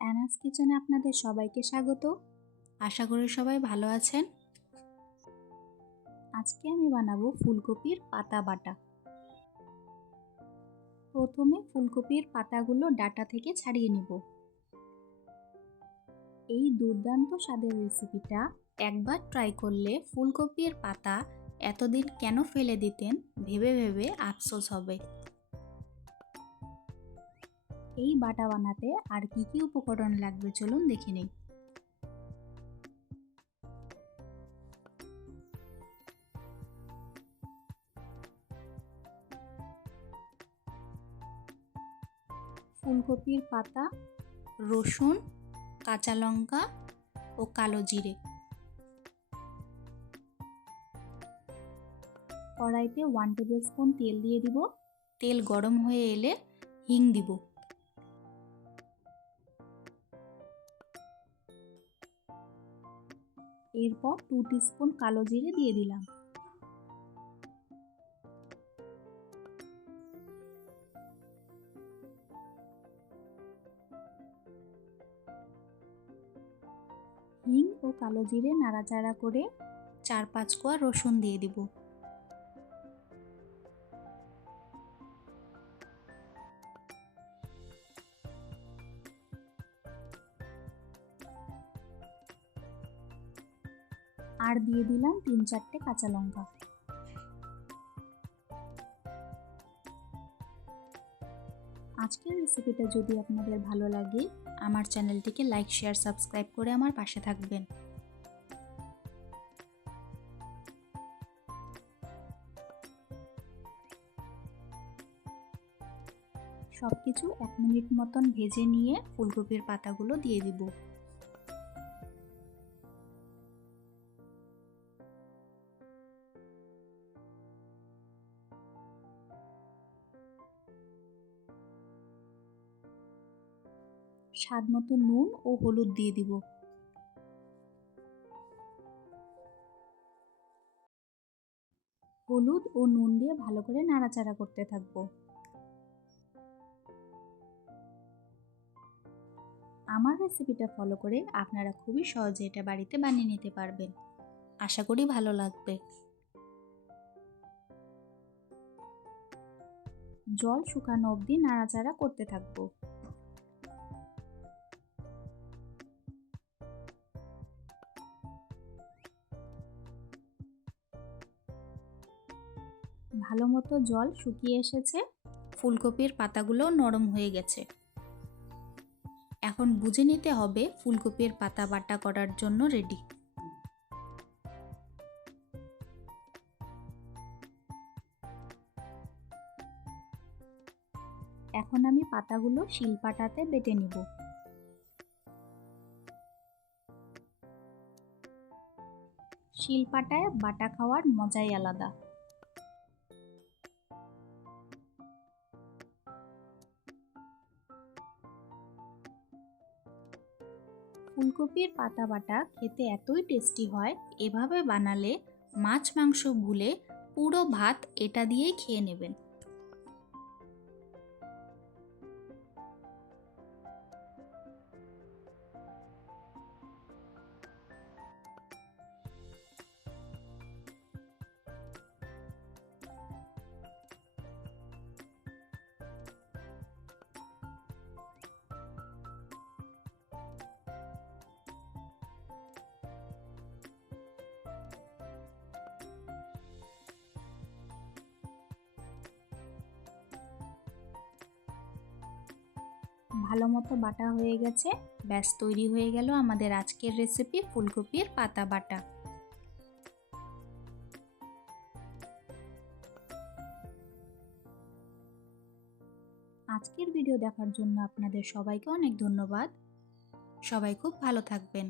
অ্যানাস কিচেনে আপনাদের সবাইকে স্বাগত। আশা করি সবাই ভালো আছেন। আজকে আমি বানাবো ফুলকপির পাতা বাটা। প্রথমে ফুলকপির পাতাগুলো ডাটা থেকে ছাড়িয়ে নেব। এই দুর্দান্ত স্বাদের রেসিপিটা একবার ট্রাই করলে ফুলকপির পাতা এতদিন কেন ফেলে দিতেন ভেবে ভেবে আফসোস হবে। এই বাটা বানাতে আর কি কি উপকরণ লাগবে চলুন দেখে নিই। ফুলকপির পাতা, রসুন, কাঁচা লঙ্কা ও কালো জিরে। কড়াইতে ওয়ান টেবিল স্পুন তেল দিয়ে দিব। তেল গরম হয়ে এলে হিং দিব। এরপর টু স্পুন কালো জিরে দিয়ে দিলাম। হিং ও কালো জিরে নাড়াচাড়া করে চার পাঁচ কোয়া রসুন দিয়ে দিব। আর দিয়ে দিলাম তিন চারটে কাঁচা লঙ্কা। আজকের রেসিপিটা যদি আপনাদের ভালো লাগে, আমার চ্যানেলটিকে লাইক, শেয়ার, সাবস্ক্রাইব করে আমার পাশে থাকবেন। সব কিছু এক মিনিট মতন ভেজে নিয়ে ফুলকপির পাতাগুলো দিয়ে দিব। স্বাদ মতো নুন ও হলুদ দিয়ে দিব। হলুদ ও নুন দিয়ে ভালো করে নাড়াচাড়া করতে থাকব। আমার রেসিপিটা ফলো করে আপনারা খুবই সহজে এটা বাড়িতে বানিয়ে নিতে পারবেন। আশা করি ভালো লাগবে। জল শুকানো অবধি নাড়াচাড়া করতে থাকব। ভালো মতো জল শুকিয়ে এসেছে। ফুলকপির পাতাগুলো নরম হয়ে গেছে। এখন বুঝে নিতে হবে ফুলকপির পাতা বাটা করার জন্য রেডি এখন আমি পাতাগুলো শিলপাটাতে বেটে নিব। শিলপাটায় বাটা খাওয়ার মজাই আলাদা। ফুলকপির পাতা বাটা খেতে এতই টেস্টি হয়, এভাবে বানালে মাছ মাংস ভুলে পুরো ভাত এটা দিয়েই খেয়ে নেবেন। ভালো মতো বাটা হয়ে গেছে। ব্যাস, তৈরি হয়ে গেল আমাদের আজকের রেসিপি ফুলকপির পাতা বাটা। আজকের ভিডিও দেখার জন্য আপনাদের সবাইকে অনেক ধন্যবাদ। সবাই খুব ভালো থাকবেন।